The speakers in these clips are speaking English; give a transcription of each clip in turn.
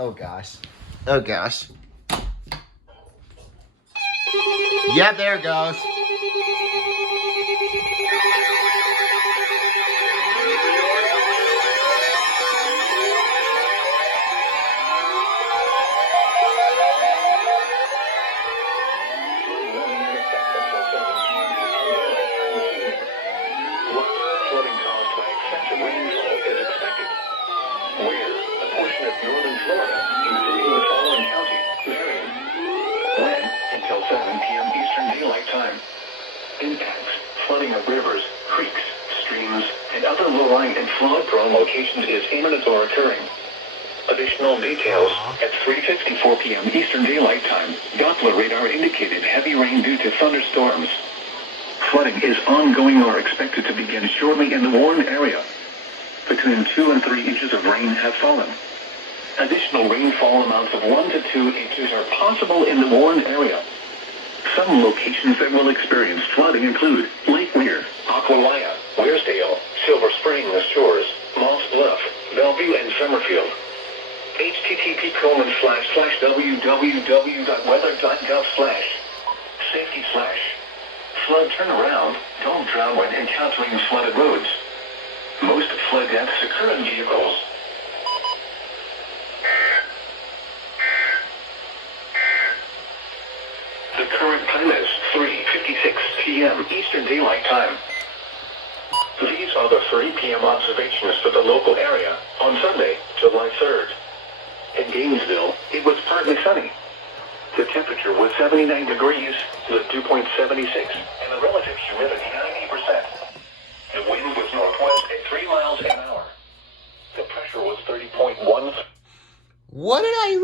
Oh gosh. Oh gosh. Yeah, there it goes. Northern Florida, including the following counties: Marion. Rain until 7 p.m. Eastern Daylight Time. Impacts: flooding of rivers, creeks, streams, and other low-lying and flood-prone locations is imminent or occurring. Additional details: at 3:54 p.m. Eastern Daylight Time, Doppler radar indicated heavy rain due to thunderstorms. Flooding is ongoing or expected to begin shortly in the Warren area. Between 2 and 3 inches of rain have fallen. Additional rainfall amounts of 1 to 2 inches are possible in the Warren area. Some locations that will experience flooding include Lake Weir, Aqualaya, Weirsdale, Silver Spring, The Shores, Moss Bluff, Bellevue, and Summerfield. http://www.weather.gov/safety/flood turnaround. Don't drown when encountering flooded roads. Most flood deaths occur in vehicles. The current time is 3:56 p.m. Eastern Daylight Time. These are the 3 p.m. observations for the local area on Sunday, July 3rd. In Gainesville, it was partly sunny. The temperature was 79 degrees, the dew point 76, and the relative humidity 90%. The wind was northwest at 3 miles an hour. The pressure was 30.1. What did I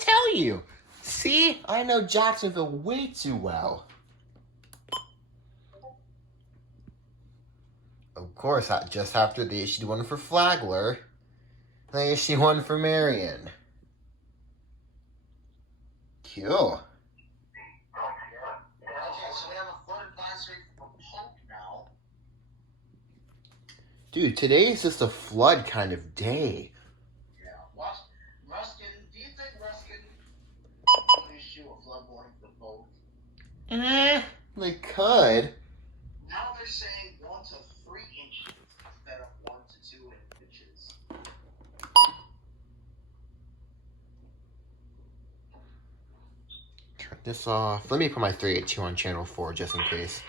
tell you? See, I know Jacksonville way too well. Of course, just after they issued one for Flagler, they issued one for Marion. Cool. Dude, today is just a flood kind of day. Yeah. Ruskin, do you think Ruskin will issue a flood warning for both? They could. Now they're saying 1 to 3 inches instead of 1 to 2 inches. Turn this off. Let me put my 382 on channel 4 just in case.